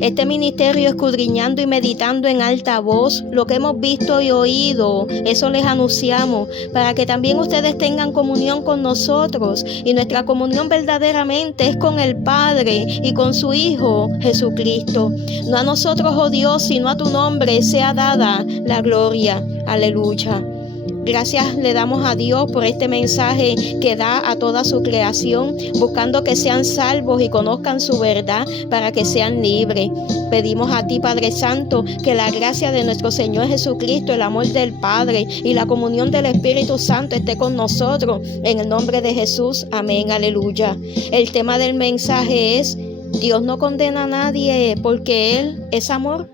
Este ministerio escudriñando y meditando en alta voz lo que hemos visto y oído, eso les anunciamos, para que también ustedes tengan comunión con nosotros, y nuestra comunión verdaderamente es con el Padre y con su Hijo Jesucristo. No a nosotros, oh Dios, sino a tu nombre sea dada la gloria. Aleluya. Gracias le damos a Dios por este mensaje que da a toda su creación, buscando que sean salvos y conozcan su verdad para que sean libres. Pedimos a ti, Padre Santo, que la gracia de nuestro Señor Jesucristo, el amor del Padre y la comunión del Espíritu Santo esté con nosotros. En el nombre de Jesús, amén, aleluya. El tema del mensaje es: Dios no condena a nadie porque Él es amor.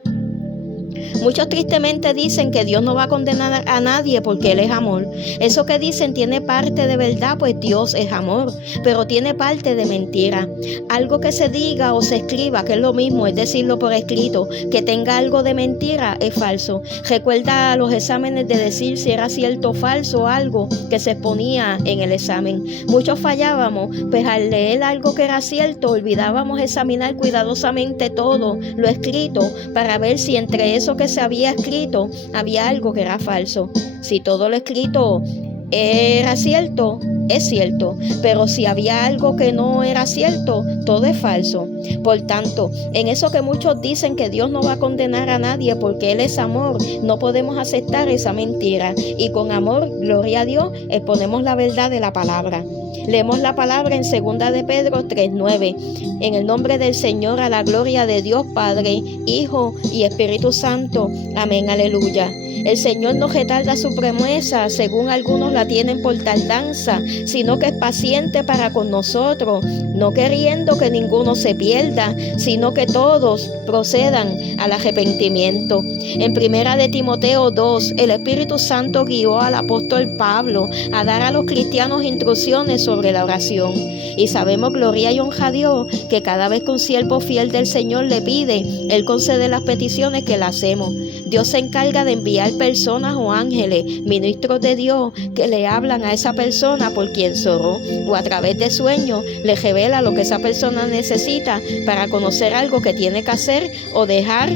Muchos tristemente dicen que Dios no va a condenar a nadie porque Él es amor. Eso que dicen tiene parte de verdad, pues Dios es amor, pero tiene parte de mentira. Algo que se diga o se escriba, que es lo mismo, es decirlo por escrito, que tenga algo de mentira, es falso. Recuerda los exámenes de decir si era cierto o falso algo que se exponía en el examen. Muchos fallábamos, pues al leer algo que era cierto, olvidábamos examinar cuidadosamente todo lo escrito para ver si entre eso que se había escrito había algo que era falso. Si todo lo escrito era cierto, es cierto, pero si había algo que no era cierto, todo es falso. Por tanto, en eso que muchos dicen que Dios no va a condenar a nadie porque Él es amor, no podemos aceptar esa mentira, y con amor, gloria a Dios, exponemos la verdad de la palabra. Leemos la palabra en 2 de Pedro 3:9. En el nombre del Señor, a la gloria de Dios Padre, Hijo y Espíritu Santo. Amén, aleluya. El Señor no retarda su promesa, según algunos la tienen por tardanza, sino que es paciente para con nosotros, no queriendo que ninguno se pierda, sino que todos procedan al arrepentimiento. En 1 de Timoteo 2, el Espíritu Santo guió al apóstol Pablo a dar a los cristianos instrucciones sobre la oración. Y sabemos, gloria y honra a Dios, que cada vez que un siervo fiel del Señor le pide, Él concede las peticiones que le hacemos. Dios se encarga de enviar personas o ángeles, ministros de Dios, que le hablan a esa persona por quien oró, o a través de sueños le revela lo que esa persona necesita para conocer algo que tiene que hacer o dejar,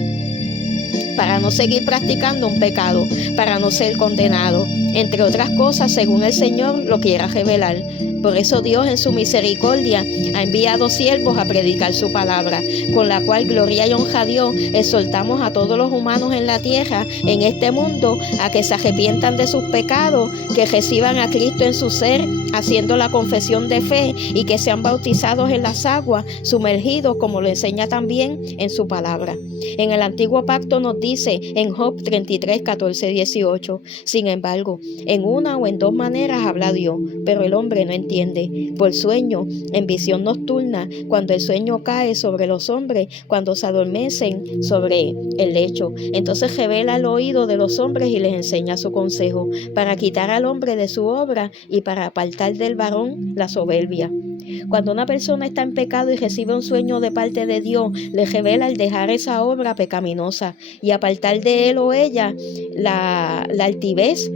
para no seguir practicando un pecado, para no ser condenado, entre otras cosas, según el Señor lo quiera revelar. Por eso Dios en su misericordia ha enviado siervos a predicar su palabra, con la cual, gloria y honra a Dios, exhortamos a todos los humanos en la tierra, en este mundo, a que se arrepientan de sus pecados, que reciban a Cristo en su ser, haciendo la confesión de fe, y que sean bautizados en las aguas, sumergidos, como lo enseña también en su palabra. En el Antiguo Pacto nos dice en Job 33, 14, 18, sin embargo, en una o en dos maneras habla Dios, pero el hombre no entiende. Por sueño, en visión nocturna, cuando el sueño cae sobre los hombres, cuando se adormecen sobre el lecho. Entonces revela el oído de los hombres y les enseña su consejo, para quitar al hombre de su obra y para apartar del varón la soberbia. Cuando una persona está en pecado y recibe un sueño de parte de Dios, le revela el dejar esa obra pecaminosa y apartar de él o ella la altivez,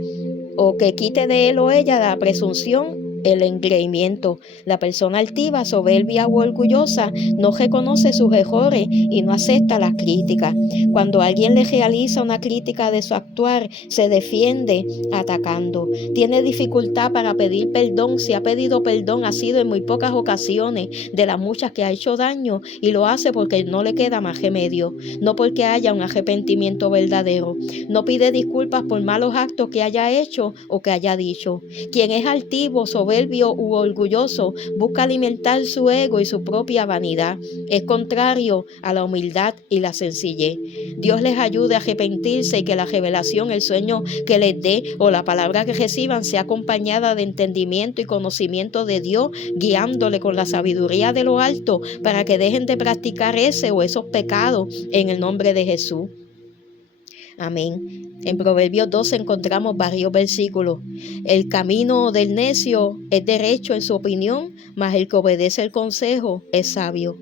o que quite de él o ella la presunción, el engreimiento. La persona altiva, soberbia o orgullosa no reconoce sus errores y no acepta las críticas. Cuando alguien le realiza una crítica de su actuar, se defiende atacando. Tiene dificultad para pedir perdón. Si ha pedido perdón, ha sido en muy pocas ocasiones de las muchas que ha hecho daño, y lo hace porque no le queda más remedio, no porque haya un arrepentimiento verdadero. No pide disculpas por malos actos que haya hecho o que haya dicho. Quien es altivo, soberbio u orgulloso busca alimentar su ego y su propia vanidad. Es contrario a la humildad y la sencillez. Dios les ayude a arrepentirse, y que la revelación, el sueño que les dé o la palabra que reciban sea acompañada de entendimiento y conocimiento de Dios, guiándole con la sabiduría de lo alto para que dejen de practicar ese o esos pecados en el nombre de Jesús. Amén. En Proverbios 12 encontramos varios versículos. El camino del necio es derecho en su opinión, mas el que obedece el consejo es sabio.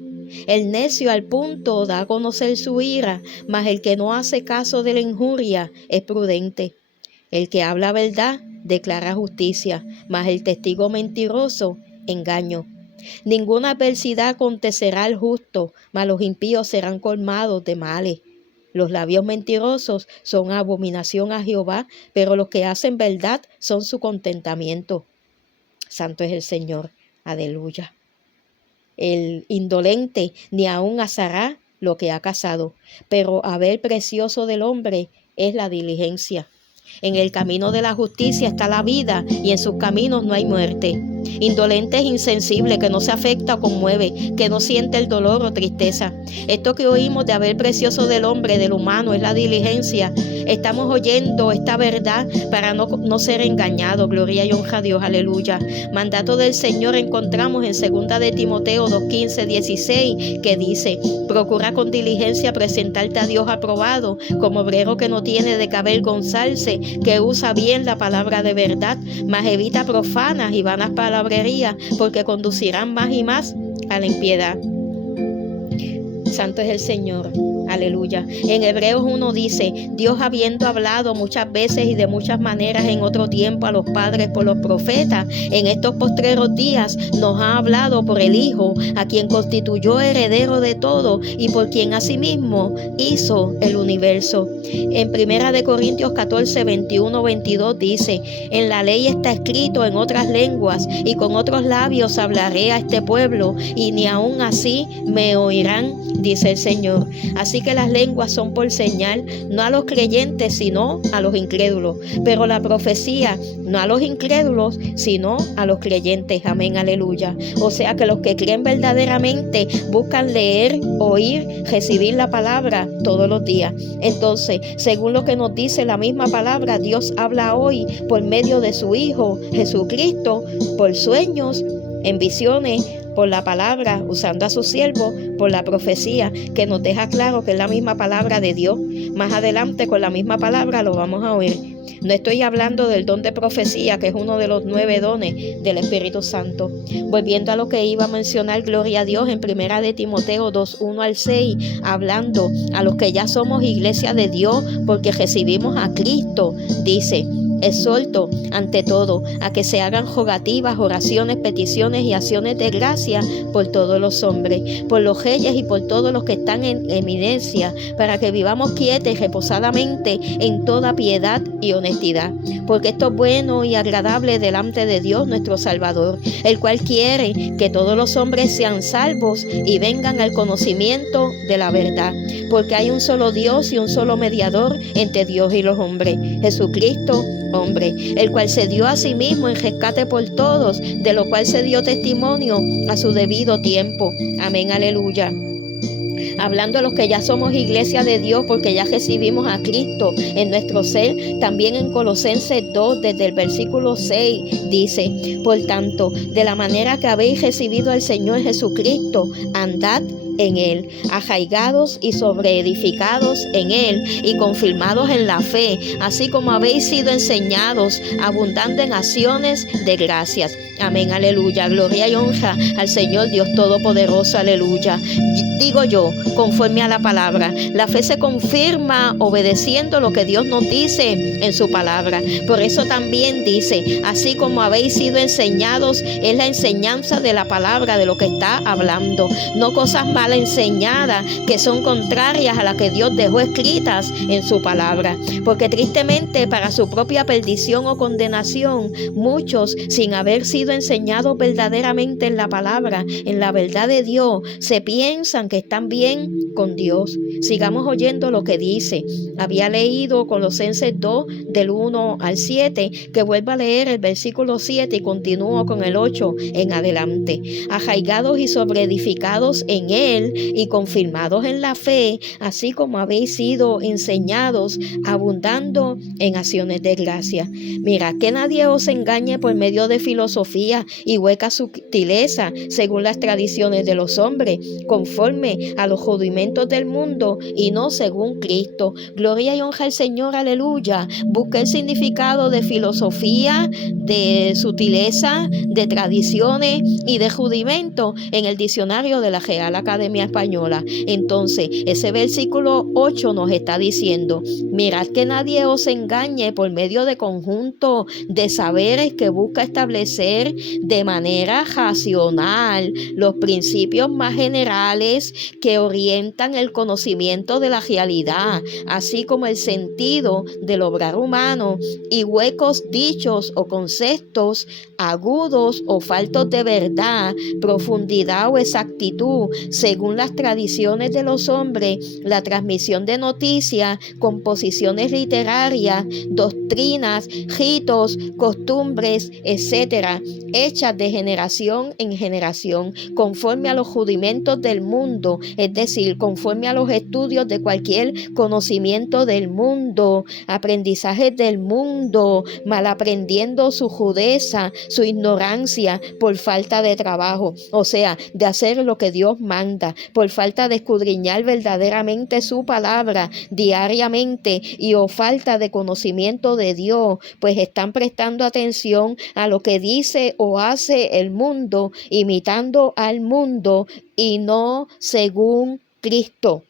El necio al punto da a conocer su ira, mas el que no hace caso de la injuria es prudente. El que habla verdad declara justicia, mas el testigo mentiroso engaño. Ninguna adversidad acontecerá al justo, mas los impíos serán colmados de males. Los labios mentirosos son abominación a Jehová, pero los que hacen verdad son su contentamiento. Santo es el Señor. Aleluya. El indolente ni aun asará lo que ha cazado, pero haber precioso del hombre es la diligencia. En el camino de la justicia está la vida, y en sus caminos no hay muerte. Indolente es insensible, que no se afecta o conmueve, que no siente el dolor o tristeza. Esto que oímos de haber precioso del hombre, del humano, es la diligencia. Estamos oyendo esta verdad para no ser engañados. Gloria y honra a Dios, aleluya. Mandato del Señor encontramos en 2 de Timoteo 2:15, 16, que dice: procura con diligencia presentarte a Dios aprobado, como obrero que no tiene de qué avergonzarse, que usa bien la palabra de verdad, mas evita profanas y vanas palabrerías, porque conducirán más y más a la impiedad. Santo es el Señor. Aleluya. En Hebreos 1 dice: Dios, habiendo hablado muchas veces y de muchas maneras en otro tiempo a los padres por los profetas, en estos postreros días nos ha hablado por el Hijo, a quien constituyó heredero de todo y por quien asimismo hizo el universo. En 1 de Corintios 14, 21, 22 dice: en la ley está escrito en otras lenguas, y con otros labios hablaré a este pueblo, y ni aun así me oirán, dice el Señor. Así que las lenguas son por señal, no a los creyentes, sino a los incrédulos. Pero la profecía, no a los incrédulos, sino a los creyentes. Amén, aleluya. O sea que los que creen verdaderamente buscan leer, oír, recibir la palabra todos los días. Entonces, según lo que nos dice la misma palabra, Dios habla hoy por medio de su Hijo Jesucristo, por sueños, en visiones, por la palabra, usando a su siervo, por la profecía, que nos deja claro que es la misma palabra de Dios. Más adelante, con la misma palabra lo vamos a oír. No estoy hablando del don de profecía, que es uno de los 9 dones del Espíritu Santo. Volviendo a lo que iba a mencionar, gloria a Dios, en 1 de Timoteo 2, 1 al 6, hablando a los que ya somos iglesia de Dios, porque recibimos a Cristo, dice: exhorto ante todo a que se hagan rogativas, oraciones, peticiones y acciones de gracia por todos los hombres, por los reyes y por todos los que están en eminencia, para que vivamos quietos y reposadamente en toda piedad y honestidad, porque esto es bueno y agradable delante de Dios nuestro Salvador, el cual quiere que todos los hombres sean salvos y vengan al conocimiento de la verdad, porque hay un solo Dios y un solo mediador entre Dios y los hombres, Jesucristo, hombre, el cual se dio a sí mismo en rescate por todos, de lo cual se dio testimonio a su debido tiempo. Amén, aleluya. Hablando a los que ya somos iglesia de Dios, porque ya recibimos a Cristo en nuestro ser, también en Colosenses 2, desde el versículo 6, dice: por tanto, de la manera que habéis recibido al Señor Jesucristo, andad en Él, arraigados y sobreedificados en Él y confirmados en la fe, así como habéis sido enseñados, abundando en acciones de gracias. Amén, aleluya. Gloria y honra al Señor Dios Todopoderoso, aleluya. Digo yo, conforme a la palabra, la fe se confirma obedeciendo lo que Dios nos dice en su palabra. Por eso también dice: así como habéis sido enseñados, es la enseñanza de la palabra, de lo que está hablando, no cosas malas enseñadas que son contrarias a las que Dios dejó escritas en su palabra, porque tristemente para su propia perdición o condenación, muchos, sin haber sido enseñados verdaderamente en la palabra, en la verdad de Dios, se piensan que están bien con Dios. Sigamos oyendo lo que dice. Había leído Colosenses 2 del 1 al 7, que vuelvo a leer el versículo 7 y continúo con el 8 en adelante. Arraigados y sobreedificados en Él y confirmados en la fe, así como habéis sido enseñados, abundando en acciones de gracia. Mirad que nadie os engañe por medio de filosofía y hueca sutileza, según las tradiciones de los hombres, conforme a los rudimentos del mundo y no según Cristo. Gloria y honra al Señor, aleluya. Busca el significado de filosofía, de sutileza, de tradiciones y de rudimento en el diccionario de la Real Academia Española. Entonces, ese versículo 8 nos está diciendo: mirad que nadie os engañe por medio de conjunto de saberes que busca establecer entender de manera racional los principios más generales que orientan el conocimiento de la realidad, así como el sentido del obrar humano, y huecos dichos o conceptos agudos o faltos de verdad, profundidad o exactitud, según las tradiciones de los hombres, la transmisión de noticias, composiciones literarias, doctrinas, ritos, costumbres, etcétera, hechas de generación en generación, conforme a los rudimentos del mundo, es decir, conforme a los estudios de cualquier conocimiento del mundo, aprendizajes del mundo, malaprendiendo su rudeza, su ignorancia por falta de trabajo, o sea, de hacer lo que Dios manda, por falta de escudriñar verdaderamente su palabra diariamente y o falta de conocimiento de Dios, pues están prestando atención a lo que dice o hace el mundo, imitando al mundo y no según Cristo.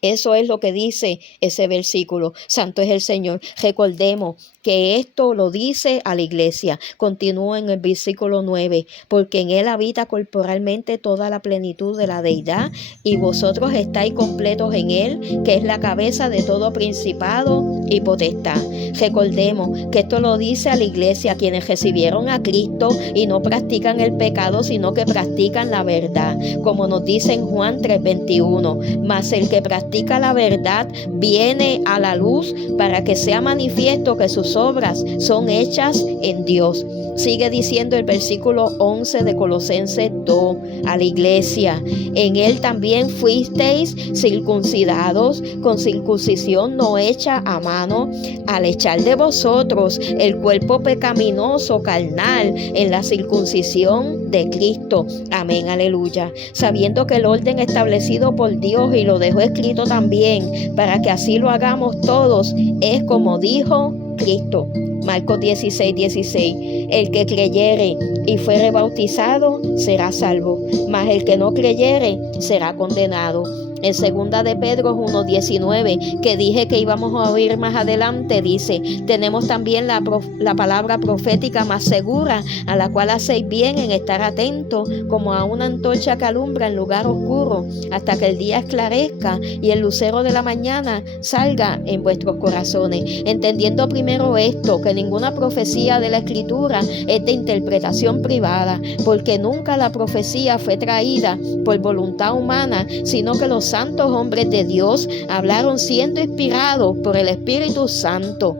Eso es lo que dice ese versículo. Santo es el Señor. Recordemos que esto lo dice a la iglesia. Continúa en el versículo 9. Porque en él habita corporalmente toda la plenitud de la deidad, y vosotros estáis completos en él, que es la cabeza de todo principado y potestad. Recordemos que esto lo dice a la iglesia, quienes recibieron a Cristo y no practican el pecado, sino que practican la verdad. Como nos dice en Juan 3:21. Mas el que practica la verdad viene a la luz, para que sea manifiesto que sus obras son hechas en Dios. Sigue diciendo el versículo 11 de Colosenses 2 a la iglesia: en él también fuisteis circuncidados con circuncisión no hecha a mano, al echar de vosotros el cuerpo pecaminoso carnal en la circuncisión de Cristo. Amén, aleluya. Sabiendo que el orden establecido por Dios, y lo dejó escrito también, para que así lo hagamos todos, es como dijo Cristo. Marcos 16:16. El que creyere y fuere bautizado será salvo, mas el que no creyere será condenado. En 2 de Pedro 1:19, que dije que íbamos a oír más adelante, dice: tenemos también la palabra profética más segura, a la cual hacéis bien en estar atentos, como a una antorcha que alumbra en lugar oscuro, hasta que el día esclarezca y el lucero de la mañana salga en vuestros corazones. Entendiendo primero esto, que ninguna profecía de la Escritura es de interpretación privada, porque nunca la profecía fue traída por voluntad humana, sino que los santos hombres de Dios hablaron siendo inspirados por el Espíritu Santo.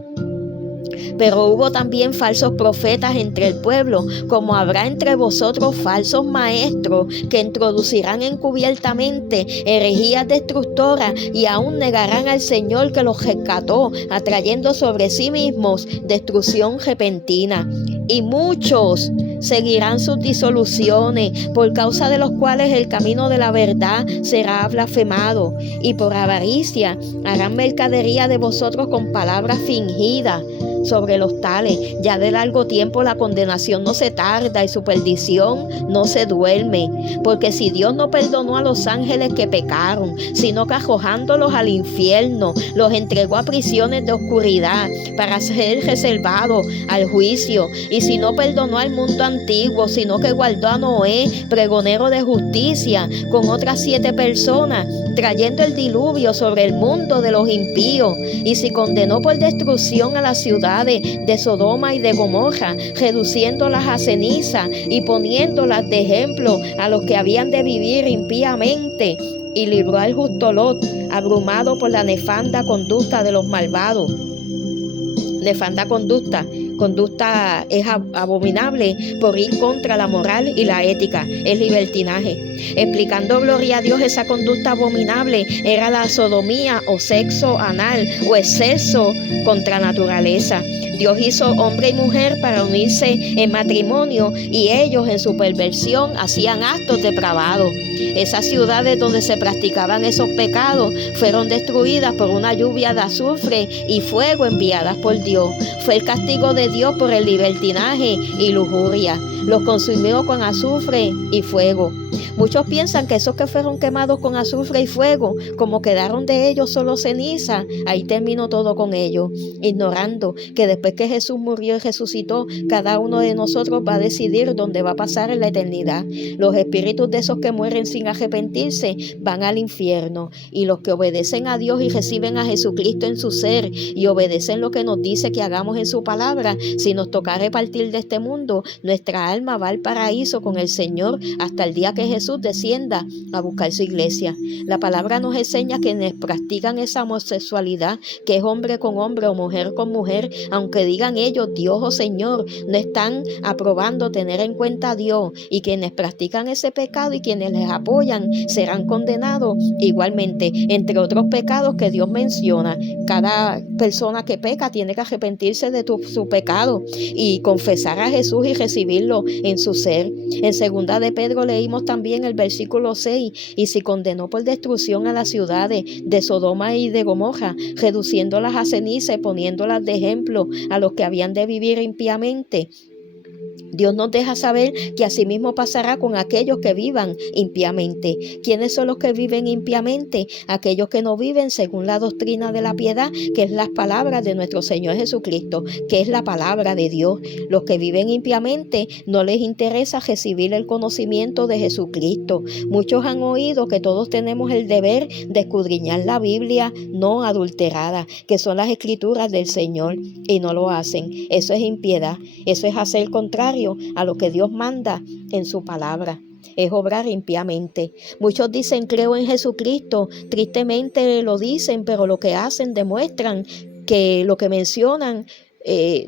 Pero hubo también falsos profetas entre el pueblo, como habrá entre vosotros falsos maestros, que introducirán encubiertamente herejías destructoras, y aún negarán al Señor que los rescató, atrayendo sobre sí mismos destrucción repentina. Y muchos seguirán sus disoluciones, por causa de los cuales el camino de la verdad será blasfemado, y por avaricia harán mercadería de vosotros con palabras fingidas. Sobre los tales, ya de largo tiempo la condenación no se tarda, y su perdición no se duerme. Porque si Dios no perdonó a los ángeles que pecaron, sino que arrojándolos al infierno, los entregó a prisiones de oscuridad, para ser reservados al juicio, y si no perdonó al mundo antiguo, sino que guardó a Noé, pregonero de justicia, con otras 7 personas, trayendo el diluvio sobre el mundo de los impíos, y si condenó por destrucción a las ciudades de Sodoma y de Gomorra, reduciéndolas a ceniza y poniéndolas de ejemplo a los que habían de vivir impíamente, y libró al justo Lot, abrumado por la nefanda conducta de los malvados. Nefanda conducta es abominable, por ir contra la moral y la ética, es libertinaje. Explicando, gloria a Dios, esa conducta abominable era la sodomía o sexo anal o exceso contra naturaleza. Dios hizo hombre y mujer para unirse en matrimonio, y ellos en su perversión hacían actos depravados. Esas ciudades donde se practicaban esos pecados fueron destruidas por una lluvia de azufre y fuego enviadas por Dios. Fue el castigo de Dios por el libertinaje y lujuria. Los consumió con azufre y fuego. Muchos piensan que esos que fueron quemados con azufre y fuego, como quedaron de ellos solo ceniza, ahí terminó todo con ellos, ignorando que después que Jesús murió y resucitó, cada uno de nosotros va a decidir dónde va a pasar en la eternidad. Los espíritus de esos que mueren sin arrepentirse van al infierno, y los que obedecen a Dios y reciben a Jesucristo en su ser y obedecen lo que nos dice que hagamos en su palabra, si nos toca partir de este mundo, nuestra alma va al paraíso con el Señor hasta el día que Jesús descienda a buscar su iglesia. La palabra nos enseña que quienes practican esa homosexualidad, que es hombre con hombre o mujer con mujer, aunque digan ellos Dios o Señor, no están aprobando tener en cuenta a Dios, y quienes practican ese pecado y quienes les apoyan serán condenados igualmente, entre otros pecados que Dios menciona. Cada persona que peca tiene que arrepentirse de su pecado y confesar a Jesús y recibirlo en su ser. En segunda de Pedro leímos también el versículo 6, y si condenó por destrucción a las ciudades de Sodoma y de Gomorra, reduciéndolas a ceniza y poniéndolas de ejemplo a los que habían de vivir impíamente. Dios nos deja saber que asimismo pasará con aquellos que vivan impíamente. ¿Quiénes son los que viven impíamente? Aquellos que no viven según la doctrina de la piedad, que es las palabras de nuestro Señor Jesucristo, que es la palabra de Dios. Los que viven impíamente no les interesa recibir el conocimiento de Jesucristo. Muchos han oído que todos tenemos el deber de escudriñar la Biblia no adulterada, que son las escrituras del Señor, y no lo hacen. Eso es impiedad, eso es hacer contrario a lo que Dios manda en su palabra. Es obrar impíamente. Muchos dicen creo en Jesucristo, tristemente lo dicen, pero lo que hacen demuestran que lo que mencionan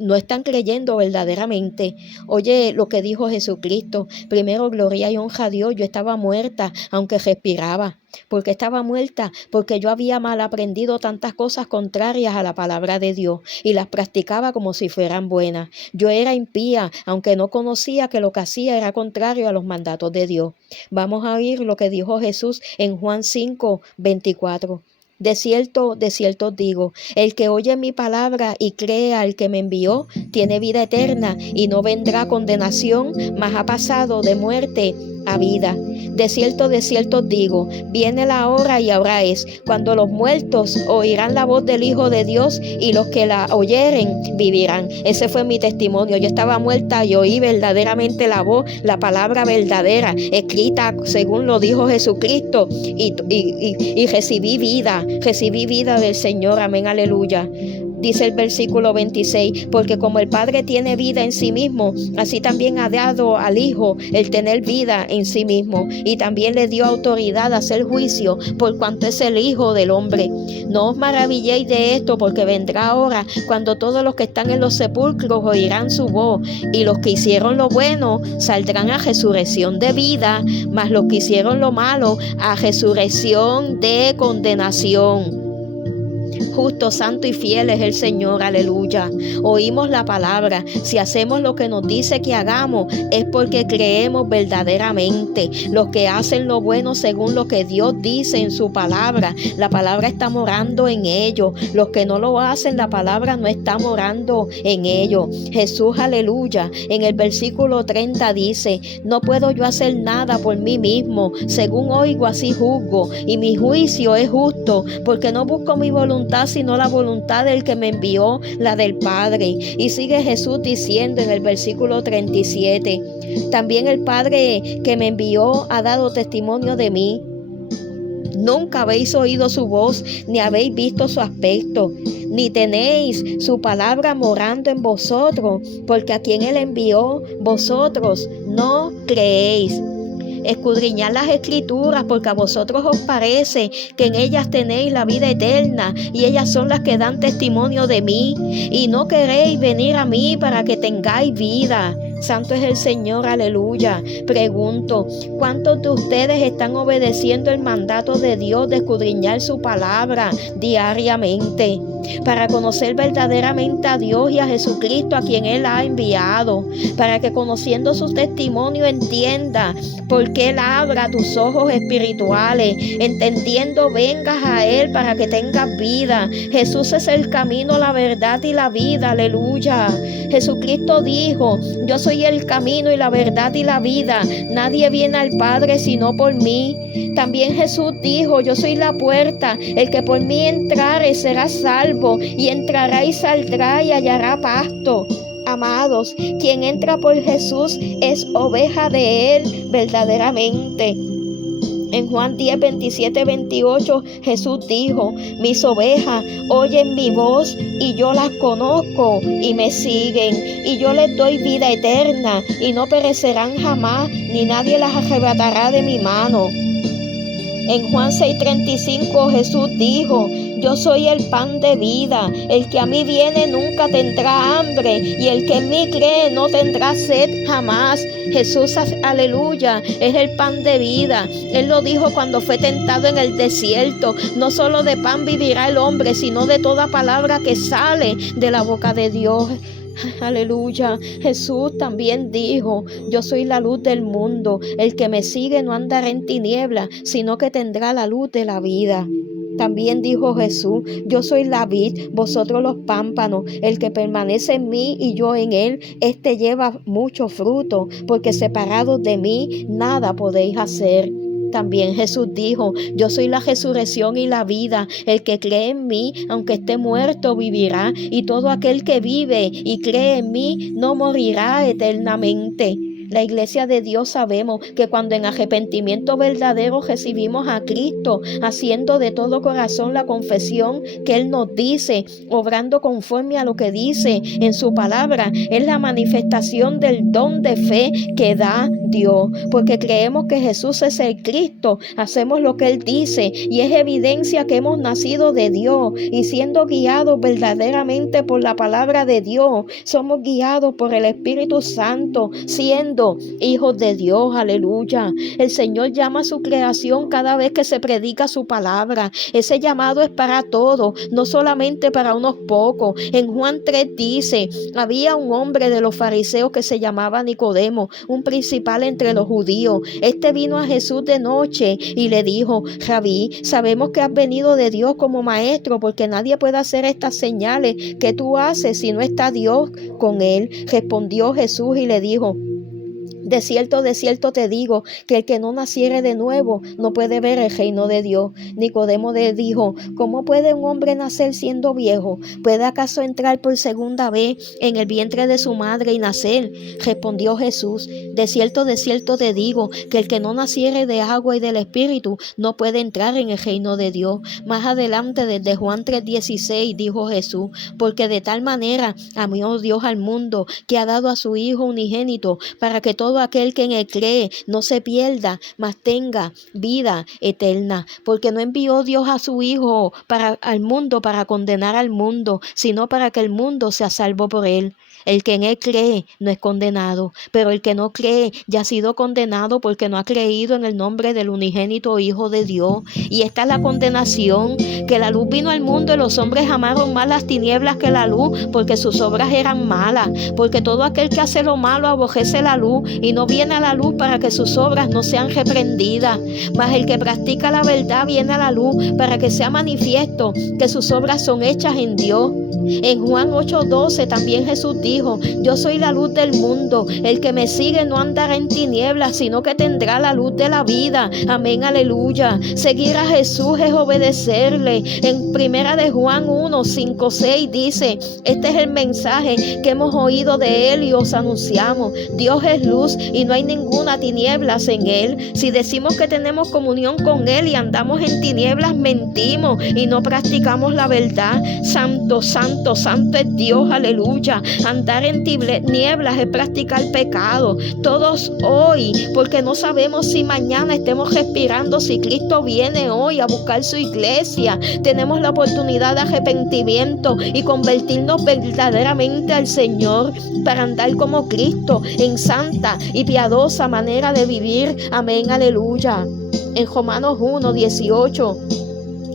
no están creyendo verdaderamente. Oye lo que dijo Jesucristo: primero gloria y honra a Dios, yo estaba muerta aunque respiraba. ¿Por qué estaba muerta? Porque yo había mal aprendido tantas cosas contrarias a la palabra de Dios y las practicaba como si fueran buenas. Yo era impía, aunque no conocía que lo que hacía era contrario a los mandatos de Dios. Vamos a oír lo que dijo Jesús en Juan 5:24. De cierto os digo, el que oye mi palabra y cree al que me envió, tiene vida eterna y no vendrá condenación, mas ha pasado de muerte a vida. De cierto os digo, viene la hora y ahora es, cuando los muertos oirán la voz del Hijo de Dios, y los que la oyeren vivirán. Ese fue mi testimonio. Yo estaba muerta y oí verdaderamente la voz, la palabra verdadera, escrita según lo dijo Jesucristo, y recibí vida del Señor. Amén, aleluya. Dice el versículo 26, porque como el Padre tiene vida en sí mismo, así también ha dado al Hijo el tener vida en sí mismo, y también le dio autoridad a hacer juicio, por cuanto es el Hijo del hombre. No os maravilléis de esto, porque vendrá hora cuando todos los que están en los sepulcros oirán su voz, y los que hicieron lo bueno saldrán a resurrección de vida, mas los que hicieron lo malo a resurrección de condenación. Justo, santo y fiel es el Señor, aleluya. Oímos la palabra. Si hacemos lo que nos dice que hagamos, es porque creemos verdaderamente. Los que hacen lo bueno según lo que Dios dice en su palabra, la palabra está morando en ellos. Los que no lo hacen, la palabra no está morando en ellos. Jesús, aleluya, en el versículo 30 dice: no puedo yo hacer nada por mí mismo, según oigo así juzgo, y mi juicio es justo, porque no busco mi voluntad, sino la voluntad del que me envió, la del Padre. Y sigue Jesús diciendo en el versículo 37, también el Padre que me envió ha dado testimonio de mí. Nunca habéis oído su voz, ni habéis visto su aspecto, ni tenéis su palabra morando en vosotros, porque a quien él envió, vosotros no creéis. Escudriñad las escrituras, porque a vosotros os parece que en ellas tenéis la vida eterna, y ellas son las que dan testimonio de mí, y no queréis venir a mí para que tengáis vida. Santo es el Señor, aleluya. Pregunto, ¿cuántos de ustedes están obedeciendo el mandato de Dios de escudriñar su palabra diariamente para conocer verdaderamente a Dios y a Jesucristo, a quien Él ha enviado, para que conociendo su testimonio entienda por qué Él abra tus ojos espirituales, entendiendo vengas a Él para que tengas vida? Jesús es el camino, la verdad y la vida, aleluya. Jesucristo dijo: yo soy soy el camino y la verdad y la vida. Nadie viene al Padre sino por mí. También Jesús dijo, yo soy la puerta. El que por mí entrare será salvo, y entrará y saldrá y hallará pasto. Amados, quien entra por Jesús es oveja de Él verdaderamente. En Juan 10, 27, 28, Jesús dijo, mis ovejas oyen mi voz y yo las conozco y me siguen, y yo les doy vida eterna y no perecerán jamás, ni nadie las arrebatará de mi mano. En Juan 6:35 Jesús dijo, yo soy el pan de vida, el que a mí viene nunca tendrá hambre, y el que en mí cree no tendrá sed jamás. Jesús, aleluya, es el pan de vida. Él lo dijo cuando fue tentado en el desierto, no solo de pan vivirá el hombre, sino de toda palabra que sale de la boca de Dios. Aleluya. Jesús también dijo, yo soy la luz del mundo, el que me sigue no andará en tinieblas, sino que tendrá la luz de la vida. También dijo Jesús, yo soy la vid, vosotros los pámpanos, el que permanece en mí y yo en él, este lleva mucho fruto, porque separados de mí nada podéis hacer. También Jesús dijo, yo soy la resurrección y la vida, el que cree en mí, aunque esté muerto, vivirá, y todo aquel que vive y cree en mí, no morirá eternamente. La iglesia de Dios sabemos que cuando en arrepentimiento verdadero recibimos a Cristo, haciendo de todo corazón la confesión que Él nos dice, obrando conforme a lo que dice en su palabra, es la manifestación del don de fe que da Dios, porque creemos que Jesús es el Cristo, hacemos lo que Él dice y es evidencia que hemos nacido de Dios, y siendo guiados verdaderamente por la palabra de Dios, somos guiados por el Espíritu Santo, siendo hijos de Dios. Aleluya. El Señor llama a su creación cada vez que se predica su palabra. Ese llamado es para todos, no solamente para unos pocos. En Juan 3 dice, había un hombre de los fariseos que se llamaba Nicodemo, un principal entre los judíos. Este vino a Jesús de noche y le dijo, Rabí, sabemos que has venido de Dios como maestro, porque nadie puede hacer estas señales que tú haces si no está Dios con él. Respondió Jesús y le dijo, de cierto te digo, que el que no naciere de nuevo no puede ver el reino de Dios. Nicodemo le dijo, ¿cómo puede un hombre nacer siendo viejo? ¿Puede acaso entrar por segunda vez en el vientre de su madre y nacer? Respondió Jesús, de cierto te digo, que el que no naciere de agua y del Espíritu no puede entrar en el reino de Dios. Más adelante, desde Juan 3:16, dijo Jesús, porque de tal manera amó Dios al mundo, que ha dado a su Hijo unigénito, para que todo aquel que en él cree no se pierda, mas tenga vida eterna. Porque no envió Dios a su Hijo al mundo para condenar al mundo, sino para que el mundo sea salvo por él. El que en él cree no es condenado, pero el que no cree ya ha sido condenado porque no ha creído en el nombre del unigénito Hijo de Dios. Y esta es la condenación, que la luz vino al mundo y los hombres amaron más las tinieblas que la luz, porque sus obras eran malas. Porque todo aquel que hace lo malo aborrece la luz y no viene a la luz para que sus obras no sean reprendidas. Mas el que practica la verdad viene a la luz para que sea manifiesto que sus obras son hechas en Dios. En Juan 8:12 también Jesús dijo, yo soy la luz del mundo, el que me sigue no andará en tinieblas, sino que tendrá la luz de la vida. Amén, aleluya. Seguir a Jesús es obedecerle. En primera de Juan 1:5-6 dice, este es el mensaje que hemos oído de él y os anunciamos. Dios es luz y no hay ninguna tinieblas en él. Si decimos que tenemos comunión con él y andamos en tinieblas, mentimos y no practicamos la verdad. Santo, santo, santo es Dios, aleluya. Andar en tinieblas es practicar pecado. Todos hoy, porque no sabemos si mañana estemos respirando, si Cristo viene hoy a buscar su iglesia. Tenemos la oportunidad de arrepentimiento y convertirnos verdaderamente al Señor para andar como Cristo en santa y piadosa manera de vivir. Amén, aleluya. En Romanos 1:18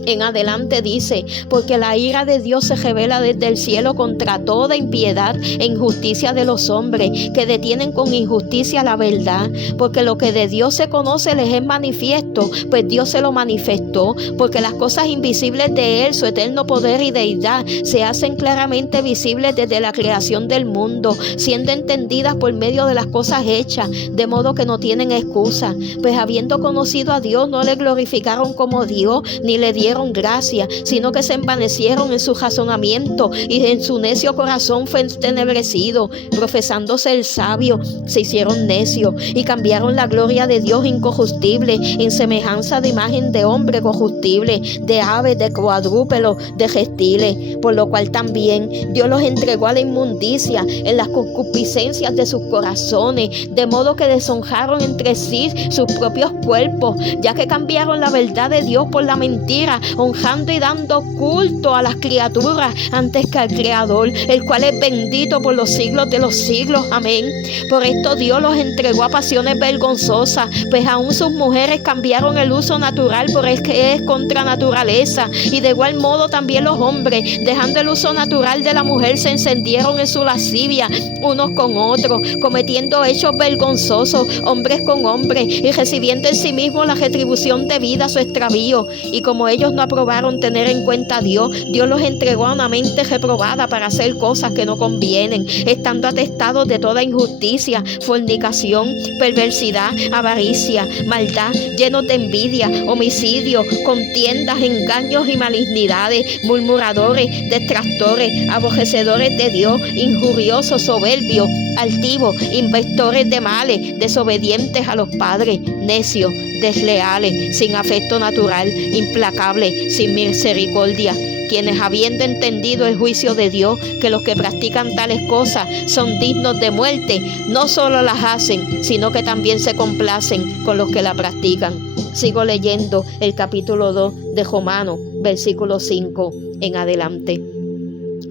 En adelante dice, porque la ira de Dios se revela desde el cielo contra toda impiedad e injusticia de los hombres que detienen con injusticia la verdad, porque lo que de Dios se conoce les es manifiesto, pues Dios se lo manifestó, porque las cosas invisibles de Él, su eterno poder y deidad, se hacen claramente visibles desde la creación del mundo, siendo entendidas por medio de las cosas hechas, de modo que no tienen excusa, pues habiendo conocido a Dios no le glorificaron como Dios, ni le dieron gracia, sino que se envanecieron en su razonamiento y en su necio corazón fue entenebrecido, profesándose el sabio, se hicieron necios y cambiaron la gloria de Dios incorruptible en semejanza de imagen de hombre corruptible, de aves, de cuadrúpedos, de reptiles, por lo cual también Dios los entregó a la inmundicia en las concupiscencias de sus corazones, de modo que deshonraron entre sí sus propios cuerpos, ya que cambiaron la verdad de Dios por la mentira, honrando y dando culto a las criaturas antes que al Creador, el cual es bendito por los siglos de los siglos. Amén. Por esto Dios los entregó a pasiones vergonzosas, pues aún sus mujeres cambiaron el uso natural por el que es contra naturaleza, y de igual modo también los hombres, dejando el uso natural de la mujer, se encendieron en su lascivia unos con otros, cometiendo hechos vergonzosos hombres con hombres, y recibiendo en sí mismos la retribución debida a su extravío. Y como ellos no aprobaron tener en cuenta a Dios, Dios los entregó a una mente reprobada para hacer cosas que no convienen, estando atestados de toda injusticia, fornicación, perversidad, avaricia, maldad, llenos de envidia, homicidio, contiendas, engaños y malignidades, murmuradores, detractores, aborrecedores de Dios, injuriosos, soberbios, altivos, inventores de males, desobedientes a los padres, necios, desleales, sin afecto natural, implacables, sin misericordia, quienes habiendo entendido el juicio de Dios, que los que practican tales cosas son dignos de muerte, no solo las hacen, sino que también se complacen con los que la practican. Sigo leyendo el capítulo 2 de Romanos, versículo 5 en adelante.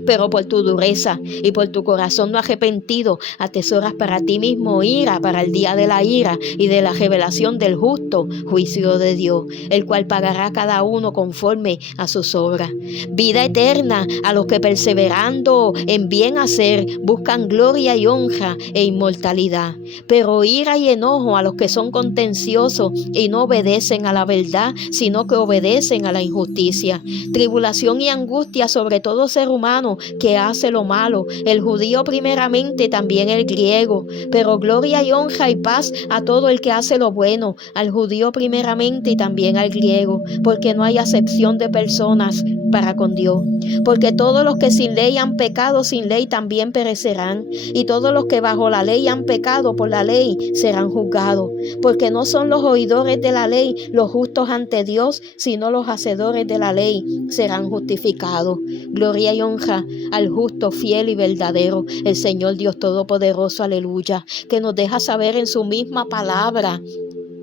Pero por tu dureza y por tu corazón no arrepentido, atesoras para ti mismo ira para el día de la ira y de la revelación del justo juicio de Dios, el cual pagará a cada uno conforme a sus obras. Vida eterna a los que perseverando en bien hacer buscan gloria y honra e inmortalidad. Pero ira y enojo a los que son contenciosos y no obedecen a la verdad, sino que obedecen a la injusticia. Tribulación y angustia sobre todo ser humano que hace lo malo, el judío primeramente, también el griego, pero gloria y honra y paz a todo el que hace lo bueno, al judío primeramente y también al griego, porque no hay acepción de personas para con Dios, porque todos los que sin ley han pecado, sin ley también perecerán, y todos los que bajo la ley han pecado por la ley serán juzgados, porque no son los oidores de la ley los justos ante Dios, sino los hacedores de la ley serán justificados. Gloria y honra al justo, fiel y verdadero, el Señor Dios Todopoderoso, aleluya, que nos deja saber en su misma palabra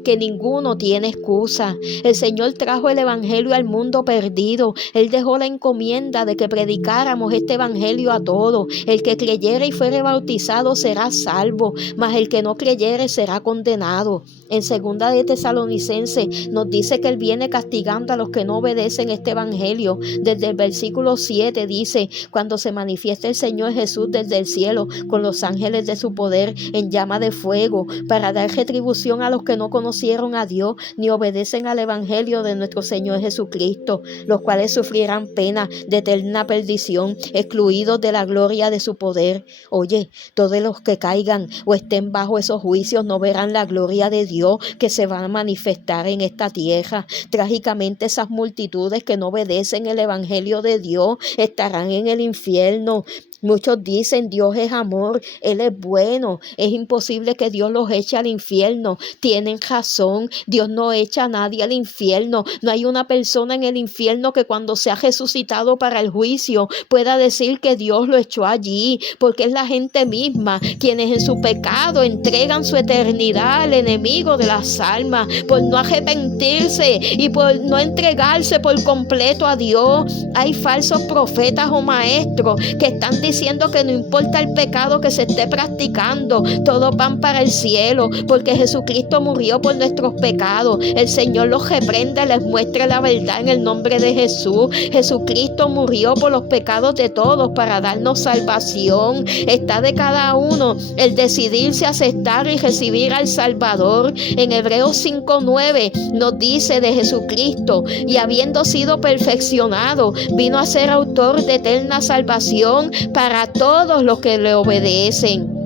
que ninguno tiene excusa. El Señor trajo el evangelio al mundo perdido. Él dejó la encomienda de que predicáramos este evangelio a todos. El que creyere y fuere bautizado será salvo, mas el que no creyere será condenado. En 2 de Tesalonicenses nos dice que Él viene castigando a los que no obedecen este evangelio. Desde el versículo 7 dice: cuando se manifieste el Señor Jesús desde el cielo con los ángeles de su poder en llama de fuego, para dar retribución a los que no conocieron a Dios ni obedecen al evangelio de nuestro Señor Jesucristo, los cuales sufrirán pena de eterna perdición, excluidos de la gloria de su poder. Oye, todos los que caigan o estén bajo esos juicios no verán la gloria de Dios que se va a manifestar en esta tierra. Trágicamente, esas multitudes que no obedecen el evangelio de Dios estarán en el infierno. Muchos dicen: Dios es amor, Él es bueno, es imposible que Dios los eche al infierno. Tienen razón, Dios no echa a nadie al infierno. No hay una persona en el infierno que cuando sea resucitado para el juicio pueda decir que Dios lo echó allí, porque es la gente misma quienes en su pecado entregan su eternidad al enemigo de las almas, por no arrepentirse y por no entregarse por completo a Dios. Hay falsos profetas o maestros que están diciendo diciendo que no importa el pecado que se esté practicando, todos van para el cielo, porque Jesucristo murió por nuestros pecados. El Señor los reprende, les muestra la verdad en el nombre de Jesús. Jesucristo murió por los pecados de todos para darnos salvación. Está de cada uno el decidirse a aceptar y recibir al Salvador. En Hebreos 5:9 nos dice de Jesucristo: y habiendo sido perfeccionado, vino a ser autor de eterna salvación para todos los que le obedecen.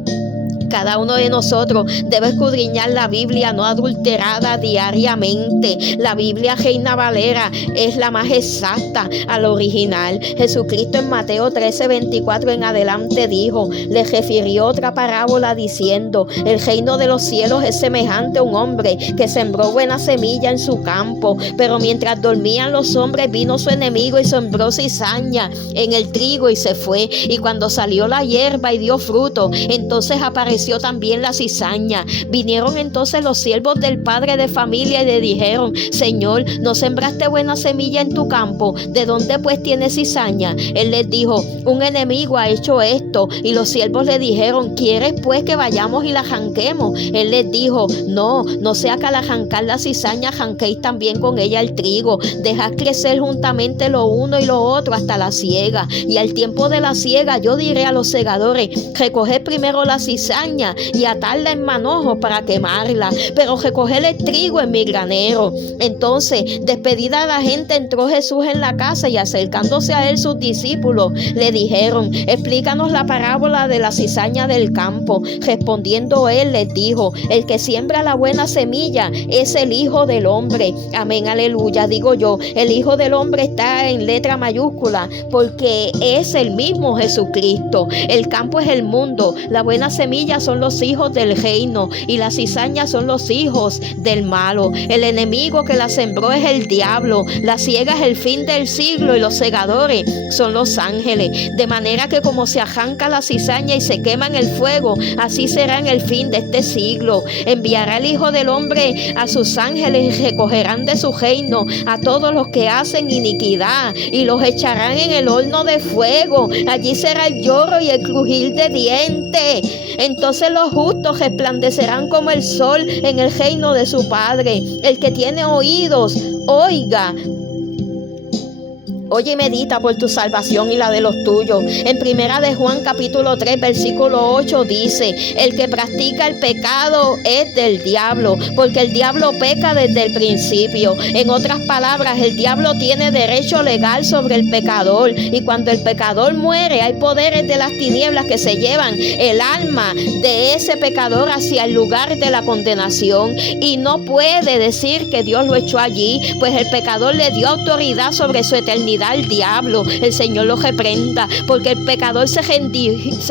Cada uno de nosotros debe escudriñar la Biblia no adulterada diariamente. La Biblia Reina Valera es la más exacta al original. Jesucristo en Mateo 13:24 en adelante dijo, le refirió otra parábola diciendo: el reino de los cielos es semejante a un hombre que sembró buena semilla en su campo, pero mientras dormían los hombres vino su enemigo y sembró cizaña en el trigo y se fue. Y cuando salió la hierba y dio fruto, entonces apareció también la cizaña. Vinieron entonces los siervos del padre de familia y le dijeron: Señor, ¿no sembraste buena semilla en tu campo? ¿De dónde pues tiene cizaña? Él les dijo: un enemigo ha hecho esto. Y los siervos le dijeron: ¿quieres pues que vayamos y la arranquemos? Él les dijo: no sea que al arrancar la cizaña arranquéis también con ella el trigo. Dejad crecer juntamente lo uno y lo otro hasta la siega. Y al tiempo de la siega yo diré a los segadores: recoged primero la cizaña y atarla en manojo para quemarla, pero recoger el trigo en mi granero. Entonces, despedida la gente, entró Jesús en la casa y acercándose a él sus discípulos le dijeron: explícanos la parábola de la cizaña del campo. Respondiendo él les dijo: el que siembra la buena semilla es el Hijo del Hombre. Amén, aleluya. Digo yo, el Hijo del Hombre está en letra mayúscula porque es el mismo Jesucristo. El campo es el mundo, la buena semilla son los hijos del reino y las cizañas son los hijos del malo. El enemigo que la sembró es el diablo, la siega es el fin del siglo y los segadores son los ángeles. De manera que como se arranca la cizaña y se quema en el fuego, así será en el fin de este siglo. Enviará el Hijo del Hombre a sus ángeles y recogerán de su reino a todos los que hacen iniquidad y los echarán en el horno de fuego. Allí será el lloro y el crujir de dientes. Entonces los justos resplandecerán como el sol en el reino de su Padre. El que tiene oídos, oiga. Oye y medita por tu salvación y la de los tuyos. En Primera de Juan capítulo 3 versículo 8 dice: el que practica el pecado es del diablo, porque el diablo peca desde el principio. En otras palabras, el diablo tiene derecho legal sobre el pecador, y cuando el pecador muere hay poderes de las tinieblas que se llevan el alma de ese pecador hacia el lugar de la condenación, y no puede decir que Dios lo echó allí, pues el pecador le dio autoridad sobre su eternidad al diablo. El Señor lo reprenda, porque el pecador se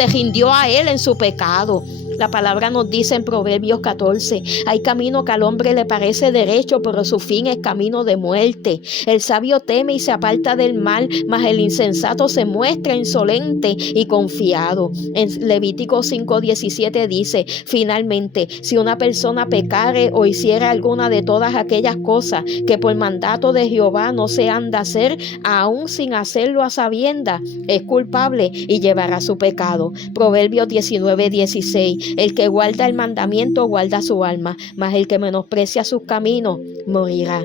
rindió a él en su pecado. La palabra nos dice en Proverbios 14: hay camino que al hombre le parece derecho, pero su fin es camino de muerte. El sabio teme y se aparta del mal, mas el insensato se muestra insolente y confiado. En Levítico 5:17 dice: finalmente, si una persona pecare o hiciera alguna de todas aquellas cosas que por mandato de Jehová no se han de hacer, aún sin hacerlo a sabiendas, es culpable y llevará su pecado. Proverbios 19:16: el que guarda el mandamiento guarda su alma, mas el que menosprecia sus caminos morirá.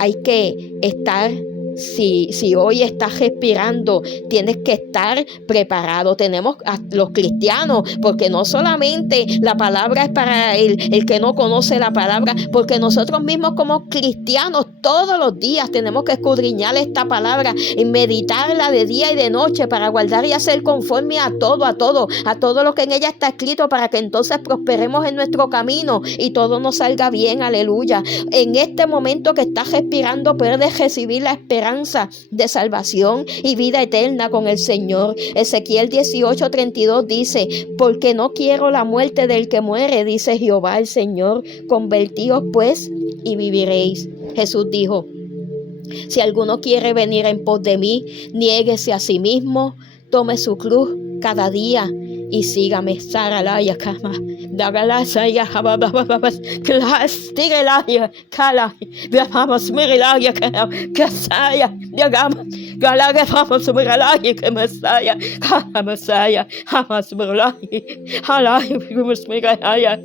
Hay que estar, si hoy estás respirando, tienes que estar preparado. Tenemos a los cristianos, porque no solamente la palabra es para el que no conoce la palabra, porque nosotros mismos como cristianos todos los días tenemos que escudriñar esta palabra y meditarla de día y de noche para guardar y hacer conforme a todo lo que en ella está escrito, para que entonces prosperemos en nuestro camino y todo nos salga bien, aleluya. En este momento que estás respirando, puedes recibir la esperanza de salvación y vida eterna con el Señor. Ezequiel 18:32 dice: porque no quiero la muerte del que muere, dice Jehová el Señor, convertíos pues y viviréis. Jesús dijo: si alguno quiere venir en pos de mí, niéguese a sí mismo, tome su cruz cada día y sígame. Saralaya Kama, Dagalasaya Habababas, Klastigelaya, Kala, Vamos Mirilaya, Kasaya, Yagama, Galaga, vamos Mirilaya, Kamasaya, Hamasaya, Hamas Mirilaya, Halaya, Mirilaya.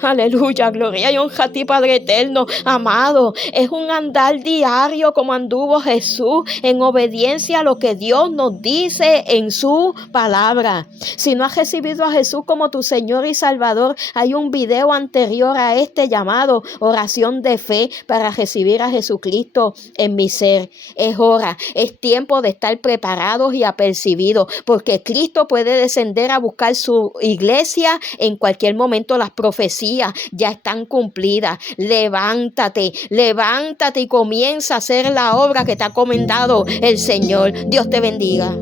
Aleluya, gloria y honra a ti, Padre eterno, amado. Es un andar diario como anduvo Jesús en obediencia a lo que Dios nos dice en su palabra. Si no has recibido a Jesús como tu Señor y Salvador, hay un video anterior a este llamado oración de fe para recibir a Jesucristo en mi ser. Es hora, es tiempo de estar preparados y apercibidos, porque Cristo puede descender a buscar su iglesia en cualquier momento. Las profecías ya están cumplidas. Levántate y comienza a hacer la obra que te ha encomendado el Señor. Dios te bendiga.